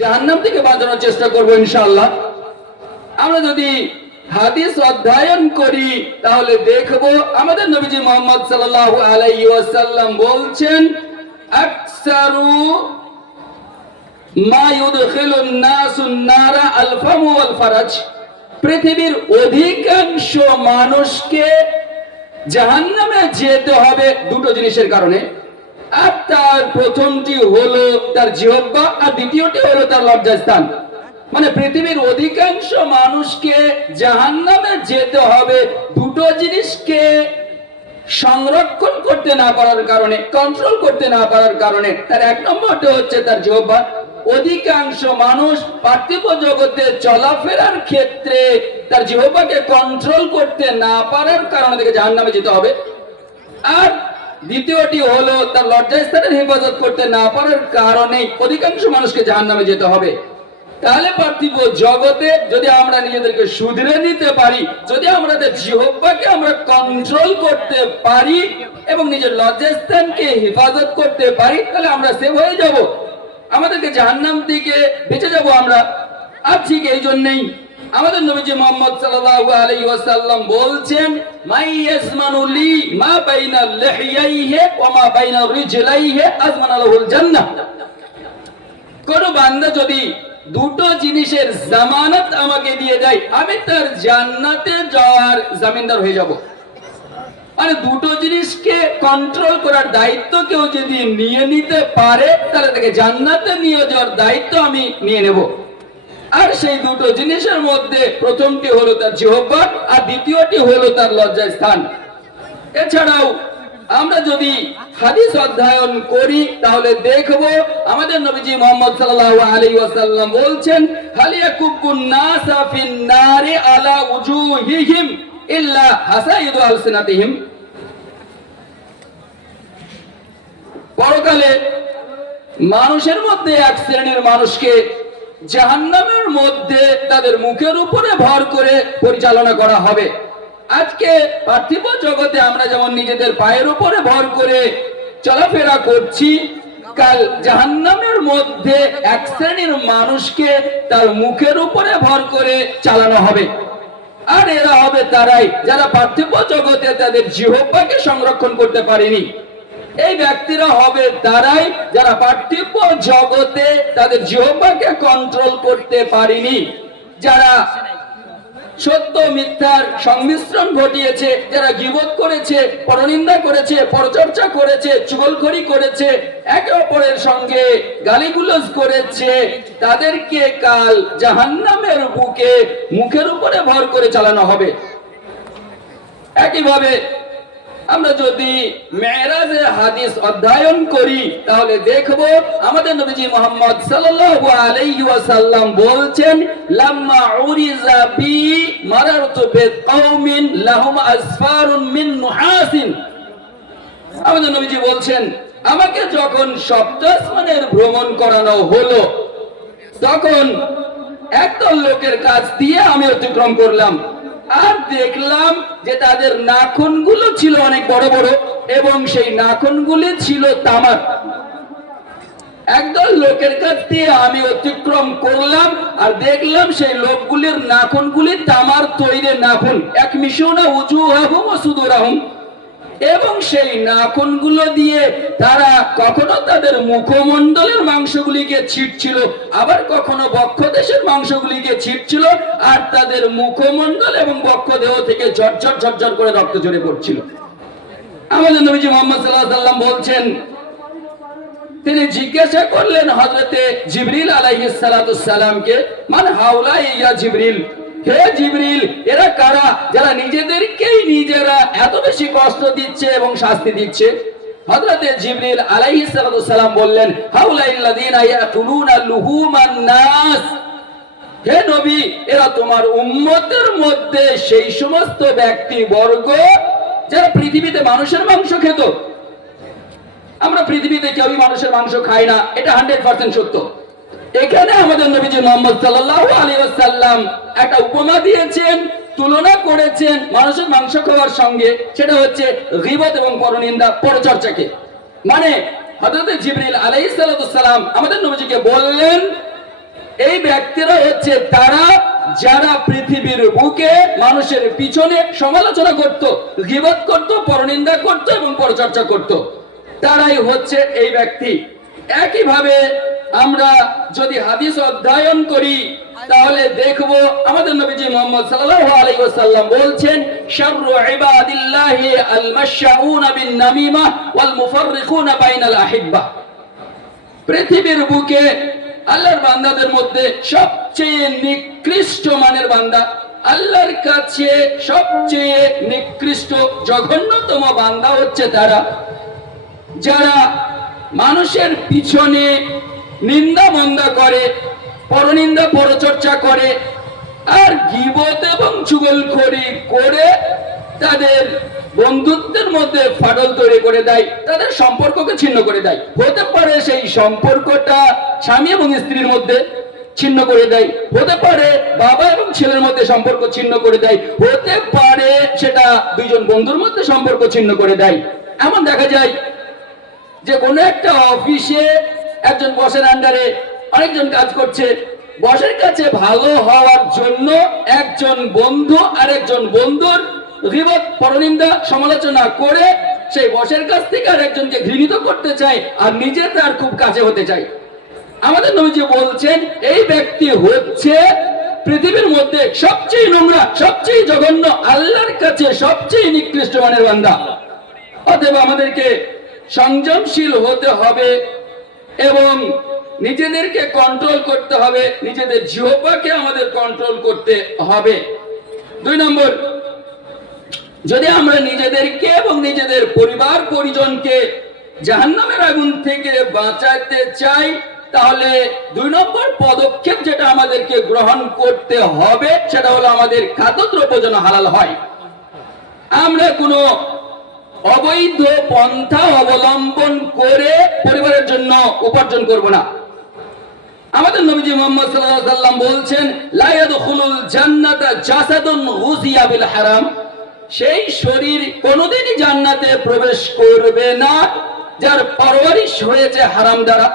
জাহান্নাম থেকে বাঁচানোর চেষ্টা করব ইনশাআল্লাহ। আমরা যদি হাদিস অধ্যয়ন করি তাহলে দেখব আমাদের নবীজি মুহাম্মদ সাল্লাল্লাহু আলাইহি ওয়াসাল্লাম বলছেন, আকসারু মা ইউদখিলুন নাসুন নারা আল ফামু ওয়াল ফারাজ। পৃথিবীর অধিকাংশ মানুষকে জাহান্নামে যেতে হবে দুটো জিনিসের কারণে। আর তার প্রথমটি হলো তার জিহ্বা, আর দ্বিতীয়টি হলো তার লজ্জাস্থান। মানে পৃথিবীর অধিকাংশ মানুষকে জাহান্নামে যেতে হবে দুটো জিনিসকে সংরক্ষণ করতে না পারার কারণে, কন্ট্রোল করতে না পারার কারণে। তার এক নম্বরটা হচ্ছে তার জিহ্বা। অধিকাংশ মানুষ পার্থিব জগতে চলাফেরার ক্ষেত্রে তার জিহ্বাকে কন্ট্রোল করতে না পারার কারণে থেকে জাহান্নামে যেতে হবে। আর দ্বিতীয়টি হলো তার লজ্জাস্থানের হেফাজত করতে না পারার কারণে অধিকাংশ মানুষকে জাহান্নামে যেতে হবে। তাহলে পার্থিব জগতে যদি আমরা নিজেদেরকে শুধরে নিতে পারি, যদি আমাদের জিহ্বাকে আমরা কন্ট্রোল করতে পারি এবং নিজের লজ্জাস্থানকে হেফাজত করতে পারি, তাহলে আমরা সেভ হয়ে যাব, আমাদেরকে জাহান্নাম থেকে বেঁচে যাব আমরা। আর ঠিক এই জন্যই আমাদের নবীজি মুহাম্মদ সাল্লাল্লাহু আলাইহি ওয়াসাল্লাম বলছেন, মাই ইয়াজমানু লি মা বাইনা লিহিয়াইহি ওয়া মা বাইনা রিজলাইহি আজমানা লাহুল জান্নাহ। কোন বান্দা যদি দুটো জিনিসের জামানত আমাকে দিয়ে দেয়, আমি তার জান্নাতে যাওয়ার জামিনদার হয়ে যাব। মানে দুটো জিনিসকে কন্ট্রোল করার দায়িত্ব কেউ যদি নিয়ে নিতে পারে, তাহলে তাকে জান্নাতে নিয়ে যাওয়ার দায়িত্ব আমি নিয়ে নেব। আর সেই দুটো জিনিসের মধ্যে প্রথমটি হলো তার জিহ্বা, আর দ্বিতীয়টি হলো তার লজ্জাস্থান। এছাড়াও আমরা যদি হাদিস অধ্যয়ন করি তাহলে দেখব আমাদের নবীজি মুহাম্মদ সাল্লাল্লাহু আলাইহি ওয়াসাল্লাম বলছেন, হাল ইয়াকুবুন নাসা ফিন নারি আলা উজুহিহিম ইল্লা হাসাইদু আলসিনাতিহিম। পরকালে মানুষের মধ্যে এক শ্রেণীর মানুষকে জাহান্নামের মধ্যে তাদের মুখের উপরে ভর করে পরিচালনা করা হবে। আজকে পার্থিব জগতে আমরা যেমন নিজেদের পায়ের উপরে ভর করে চলাফেরা করছি, কাল জাহান্নামের মধ্যে এক শ্রেণীর মানুষকে তার মুখের উপরে ভর করে চালানো হবে। আর এরা হবে তারাই যারা পার্থিব জগতে তাদের জিহ্বাকে সংরক্ষণ করতে পারেনি। এই ব্যক্তিরা হবে তারাই যারা পার্থিব জগতে তাদের জিহ্বাকে কন্ট্রোল করতে পারেনি, যারা সত্য মিথ্যার সংমিশ্রণ ঘটিয়েছে, যারা গীবত করেছে, পরনিন্দা করেছে, পরচর্চা করেছে, চুগলখড়ি করেছে, একে অপরের সঙ্গে গালিগুলোজ করেছে, তাদেরকে কাল জাহান্নামের বুকে মুখের উপরে ভর করে চালানো হবে। একইভাবে আমরা যদি মেরাজের হাদিস অধ্যয়ন করি তাহলে দেখব আমাদের নবীজি মুহাম্মদ সাল্লাল্লাহু আলাইহি ওয়াসাল্লাম বলছেন, লাম্মা উরিজা বি মারারতু বিকওমিন লাহুম আসফারুন মিন নুহাসিন। আমাদের নবীজি বলছেন, আমাকে যখন সপ্ত আসমানের ভ্রমণ করানো হলো, তখন একদল লোকের কাছ দিয়ে আমি অতিক্রম করলাম, আর দেখলাম যে তাদের নাখুনগুলো ছিল অনেক বড় বড় এবং সেই নাখুনগুলি ছিল তামার। একদল লোকের কাছ দিয়ে আমি অতিক্রম করলাম আর দেখলাম সেই লোকগুলির নাখুনগুলি তামার তৈরি নাখুন, একমিশুনা উজুহাহুম ওয়া সুদুরাহুম। এবং সেই নাখুনগুলো দিয়ে তারা কখনো তাদের মুখমণ্ডলের মাংসগুলিকে ছিটছিল, আবার কখনো বক্ষদেশের মাংসগুলিকে ছিটছিল, আর তাদের মুখমণ্ডল এবং বক্ষদেহ থেকে ঝরঝর ঝরঝর করে রক্ত ঝরে পড়ছিল। আমাদের নবীজি মুহাম্মদ সাল্লাল্লাহু আলাইহি ওয়াসাল্লাম বলছেন, তিনি জিজ্ঞাসা করলেন হযরতে জিবরিল আলাইহিস সালাতু সালামকে, মান হাউলাই ইয়া জিবরিল, হে জিবরিল, এরা কারা যারা নিজেদেরকেই নিজেরা এত বেশি কষ্ট দিচ্ছে এবং শাস্তি দিচ্ছে? হযরতে জিবরিল আলাইহিস সালাতু সালাম বললেন, হাউলাইল্লাযিনা ইয়াকুলুনা লুহুমান নাস, হে নবী, এরা তোমার উম্মতের মধ্যে সেই সমস্ত ব্যক্তি বর্গ যারা পৃথিবীতে মানুষের মাংস খেত। আমরা পৃথিবীতে কেউই মানুষের মাংস খাই না, এটা 100% সত্য। এখানে আমাদের নবীজি মুহাম্মদ সাল্লাল্লাহু আলাইহি ওয়াসাল্লাম একটা উপমা দিয়েছেন, তুলনা করেছেন মানুষের মাংস খাওয়ার সঙ্গে, সেটা হচ্ছে গীবত এবং পরনিন্দা, পরচর্চাকে। মানে হযরত জিবরিল আলাইহিস সালাতু সালাম আমাদের নবীজিকে বললেন এই ব্যক্তিরা হচ্ছে তারা যারা পৃথিবীর বুকে মানুষের পিছনে সমালোচনা করত, গীবত করত, পরনিন্দা করত এবং পরচর্চা করত, তারাই হচ্ছে এই ব্যক্তি। একইভাবে আমরা যদি হাদিস অধ্যয়ন করি তাহলে দেখব আমাদের নবীজি মুহাম্মদ সাল্লাল্লাহু আলাইহি ওয়াসাল্লাম বলছেন, শাররু ইবাদিল্লাহি আল মাশাউনা বিন নামিমা ওয়াল মুফাররিকুনা বাইনাল আহিব্বা। পৃথিবীর বুকে আল্লাহর বান্দাদের মধ্যে সবচেয়ে নিকৃষ্ট মানের বান্দা, আল্লাহর কাছে সবচেয়ে নিকৃষ্ট জঘন্যতম বান্দা হচ্ছে তারা যারা মানুষের পিছনে নিন্দা মন্দা করে, পরনিন্দা পরচর্চা করে, আর গীবত এবং চুগলখড়ি করে তাদের বন্ধুত্বের মধ্যে ফাটল তৈরি করে দেয়, তাদের সম্পর্ককে ছিন্ন করে দেয়। হতে পারে সেই সম্পর্কটা স্বামী এবং স্ত্রীর মধ্যে ছিন্ন করে দেয়, হতে পারে বাবা এবং ছেলের মধ্যে সম্পর্ক ছিন্ন করে দেয়, হতে পারে সেটা দুইজন বন্ধুর মধ্যে সম্পর্ক ছিন্ন করে দেয়। এমন দেখা যায় যে কোনো একটা অফিসে একজন বসের আন্ডারে অনেকজন কাজ করছে, বসের কাছে ভালো হওয়ার জন্য একজন বন্ধু আরেকজন বন্ধুর গীবত পরনিন্দা সমালোচনা করে সেই বসের কাছ থেকে আরেকজনকে ঘৃণিত করতে চায় আর নিজে তার খুব কাছে হতে চায়। আমাদের নবীজি বলছেন এই ব্যক্তি হচ্ছে পৃথিবীর মধ্যে সবচেয়ে নোংরা, সবচেয়ে জঘন্য, আল্লাহর কাছে সবচেয়ে নিকৃষ্ট মানের বান্দা। অতএব আমাদেরকে সংযমশীল হতে হবে এবং নিজেদেরকে কন্ট্রোল করতে হবে, নিজেদের জিহ্বাকে আমাদের কন্ট্রোল করতে হবে। 2 নম্বর, যদি আমরা নিজেদেরকে এবং নিজেদের পরিবার পরিজনকে জাহান্নামের আগুন থেকে বাঁচাতে চাই তাহলে 2 নম্বর পদক্ষেপ যেটা আমাদেরকে গ্রহণ করতে হবে সেটা হলো আমাদের খাদ্যদ্রব্য যেন হালাল হয়। আমরা কোনো অবৈধ পন্থা অবলম্বন করে পরিবারের জন্য উপার্জন করব না। আমাদের নবীজি মুহাম্মদ সাল্লাল্লাহু আলাইহি ওয়াসাল্লাম বলছেন, লা ইয়াদখুলুল জান্নাতা জাসাদুন গুযিয়া বিল হারাম। সেই শরীর কোনোদিনই জান্নাতে প্রবেশ করবে না যার পরওয়ারিশ হয়েছে হারাম দ্বারা,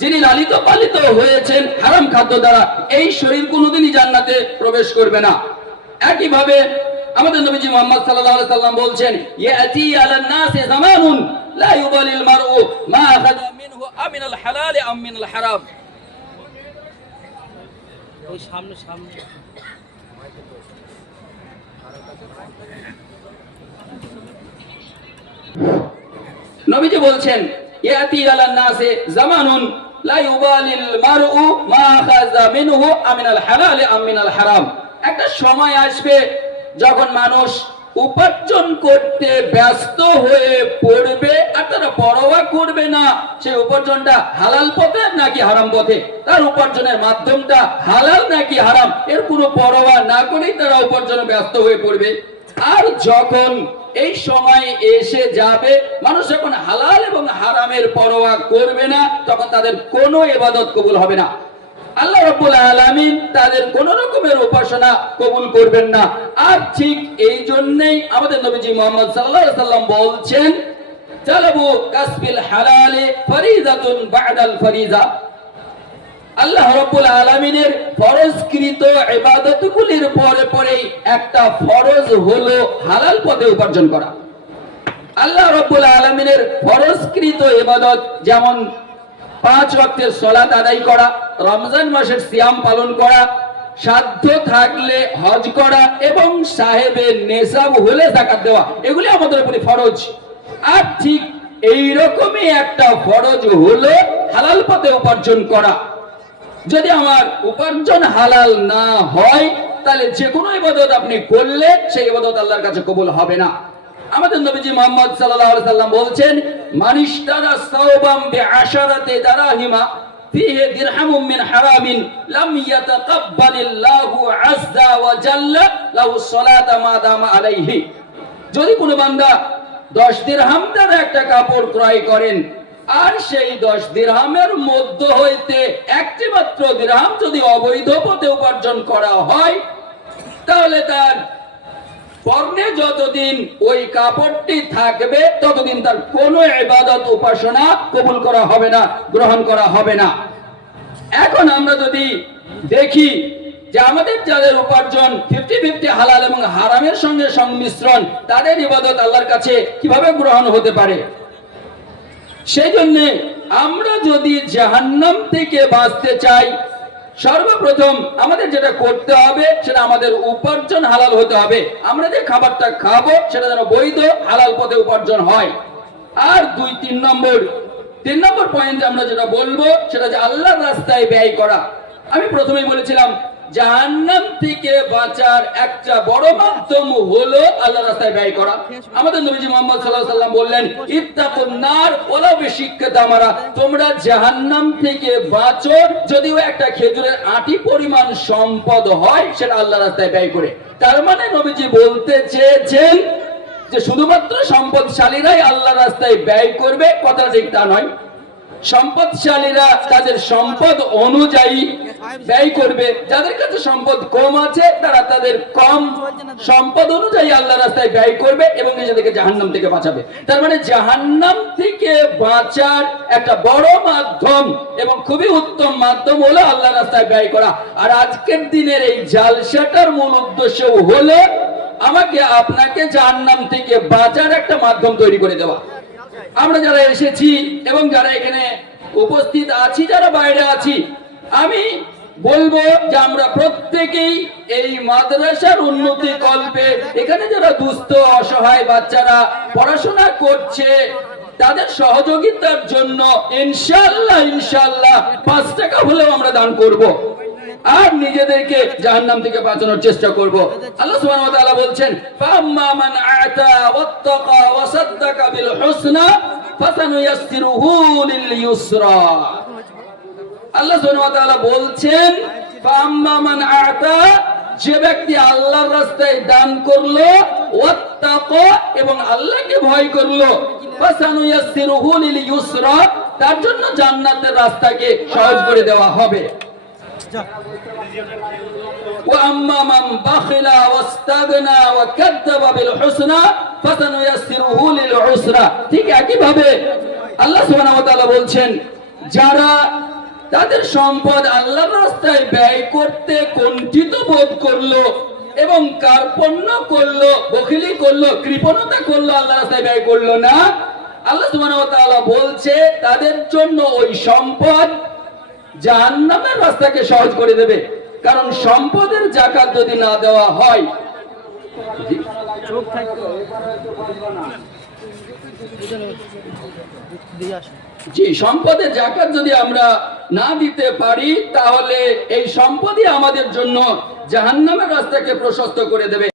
যিনি লালিত পালিত হয়েছেন হারাম খাদ্য দ্বারা, এই শরীর কোনোদিনই জান্নাতে প্রবেশ করবে না। একইভাবে আমাদের নবীজি মুহাম্মদ সাল্লাল্লাহু আলাইহি ওয়াসাল্লাম বলছেন, ইয়াতি আলান নাসি জামানুন লা ইউবালিল মারউ মা আখাযা মিনহু আমিনাল হালাল আম মিনাল হারাম। ওই সামনে সামনে নবীজি বলছেন, ইয়াতি আলান নাসি জামানুন লা ইউবালিল মারউ মা আখাযা মিনহু আমিনাল হালাল আম মিনাল হারাম। একটা সময় আসবে যখন মানুষ উপার্জন করতে ব্যস্ত হয়ে পড়বে আর তারা পরোয়া করবে না সেই উপার্জনটা হালাল পথে নাকি হারাম পথে, তার উপার্জনের মাধ্যমটা হালাল নাকি হারাম, এর কোনো পরোয়া না করেই তারা উপার্জনে ব্যস্ত হয়ে পড়বে। আর যখন এই সময় এসে যাবে মানুষ যখন হালাল এবং হারামের পরোয়া করবে না তখন তাদের কোনো ইবাদত কবুল হবে না। আল্লাহ রাব্বুল আলামিন তাদের কোন রকমের উপাসনা কবুল করবেন না। আর ঠিক এই জন্যই আমাদের নবীজি মুহাম্মদ সাল্লাল্লাহু আলাইহি ওয়াসাল্লাম বলছেন, তালাবু কাসবিল হালালি ফরিদাতুন বা'দাল ফরিজা। আল্লাহ রাব্বুল আলামিনের ফরজকৃত ইবাদতগুলির পরে পরেই একটা ফরজ হলো হালাল পথে উপার্জন করা। আল্লাহ রাব্বুল আলামিনের ফরজকৃত ইবাদত যেমন 5 ওয়াক্তের সালাত আদায় করা, রমজান মাসের সিয়াম পালন করা, সাধ্য থাকলে হজ করা এবং সাহেবের নেশাব হলে যাকাত দেওয়া, এগুলি আমাদের উপরে ফরজ। আর ঠিক এই রকমই একটা ফরজ হলো হালাল পথে উপার্জন করা। যদি আমার উপার্জন হালাল না হয় তাহলে যে কোনো ইবাদত আপনি করলে সেই ইবাদত আল্লাহর কাছে কবুল হবে না। আমাদের নবীজি মুহাম্মদ সাল্লাল্লাহু আলাইহি ওয়াসাল্লাম বলছেন, মানিশতারা সাওবাম বিআশারাতি দারাহিমা ফিহি দিরহামুম মিন হারামিন লাম ইয়াতাকাব্বালিল্লাহু আযজা ওয়া জাল্লা লাহু সালাতা মা দামা আলাইহি। যদি কোনো বান্দা 10 দিরহাম দ্বারা একটা কাপড় ক্রয় করেন আর সেই 10 দিরহামের মধ্য হইতে একটি মাত্র দিরহাম যদি অবৈধ পথে উপার্জন করা হয় তাহলে তার পরনে যতদিন ওই কাপড়টি থাকবে ততদিন তার কোনো ইবাদত উপাসনা কবুল করা হবে না, গ্রহণ করা হবে না। এখন আমরা যদি দেখি যে আমাদের যাদের উপার্জন 50-50 হালাল এবং হারামের সঙ্গে সংমিশ্রণ, তাদের ইবাদত আল্লাহর কাছে কিভাবে গ্রহণ হতে পারে। সেই জন্য আমরা যদি জাহান্নাম থেকে বাঁচতে চাই, সর্বপ্রথম আমাদের যেটা করতে হবে সেটা আমাদের উপার্জন হালাল হতে হবে। আমরা যে খাবারটা খাবো সেটা যেন বৈধ হালাল পথে উপার্জন হয়। আর 2-3 নম্বর পয়েন্ট আমরা যেটা বলবো সেটা যে আল্লাহর রাস্তায় ব্যয় করা। আমি প্রথমেই বলেছিলাম জাহান্নাম থেকে বাঁচার একটা বড় মাধ্যম হলো আল্লাহর রাস্তায় ব্যয় করা। আমাদের নবীজি মুহাম্মদ সাল্লাল্লাহু আলাইহি ওয়াসাল্লাম বললেন, ইত্তাকুন নার ওয়ালাউ বিশিক্কাতামারা, তোমরা জাহান্নাম থেকে বাঁচো যদিও একটা খেজুরের আটি পরিমাণ সম্পদ হয়, সেটা আল্লাহর রাস্তায় ব্যয় করে। তার মানে নবীজি বলতে চেয়েছেন যে শুধুমাত্র সম্পদশালীরাই আল্লাহর রাস্তায় ব্যয় করবে, কথা ঠিক তা নয়। সম্পদশালীরা তাদের সম্পদ অনুযায়ী ব্যয় করবে, যাদের কাছে সম্পদ কম আছে তারা তাদের কম সম্পদ অনুযায়ী আল্লাহর রাস্তায় ব্যয় করবে এবং নিজেদেরকে জাহান্নাম থেকে বাঁচাবে। তার মানে জাহান্নাম থেকে বাঁচার একটা বড় মাধ্যম এবং খুবই উত্তম মাধ্যম হলো আল্লাহর রাস্তায় ব্যয় করা। আর আজকের দিনের এই জালসাটার মূল উদ্দেশ্য হলো আমাকে আপনাকে জাহান্নাম থেকে বাঁচার একটা মাধ্যম তৈরি করে দেওয়া। আমরা যারা এসেছি এবং যারা এখানে উপস্থিত আছি, যারা বাইরে আছি, আমি বলবো যে আমরা প্রত্যেকেই এই মাদ্রাসার উন্নতি কল্পে এখানে যারা দুস্থ অসহায় বাচ্চারা পড়াশোনা করছে তাদের সহযোগিতার জন্য ইনশাআল্লাহ 5 টাকা হলেও আমরা দান করব আর নিজেদেরকে জাহান্নাম থেকে বাঁচানোর চেষ্টা করব। আল্লাহ সুবহানাহু ওয়া তাআলা বলছেন, ফাম্মা মান আতা ওয়াত্তাকা ওয়া সাদ্দাকা বিল হুসনা ফাসানুয়াসসিরুহু লিল ইউসরা। আল্লাহ সুবহানাহু ওয়া তাআলা বলছেন, ফাম্মা মান আতা, যে ব্যক্তি আল্লাহর রাস্তায় দান করলো, ওয়াত্তাকা এবং আল্লাহকে ভয় করলো, ফাসানুয়াসসিরুহু লিল ইউসরা, তার জন্য জান্নাতের রাস্তাকে সহজ করে দেওয়া হবে। وأما من بخل واستغنى وكذب بالحسنى فسنيسره للعسرى। ঠিক একই ভাবে আল্লাহ সুবহানাহু ওয়া তাআলা বলছেন, যারা তাদের সম্পদ আল্লাহর রাস্তায় ব্যয় করতে কুণ্ঠিত বোধ করলো এবং কার্পণ্য করলো, বখিলি করলো, কৃপণতা করলো, আল্লাহর রাস্তায় ব্যয় করলো না, আল্লাহ সুবহানাহু ওয়া তাআলা বলছে তাদের জন্য ওই সম্পদ জাহান্নামের রাস্তাকে সহজ করে দেবে। কারণ সম্পদের যাকাত যদি না দেওয়া হয়, সম্পদের যাকাত যদি আমরা না দিতে পারি তাহলে এই সম্পদই আমাদের জন্য জাহান্নামের রাস্তাকে প্রশস্ত করে দেবে।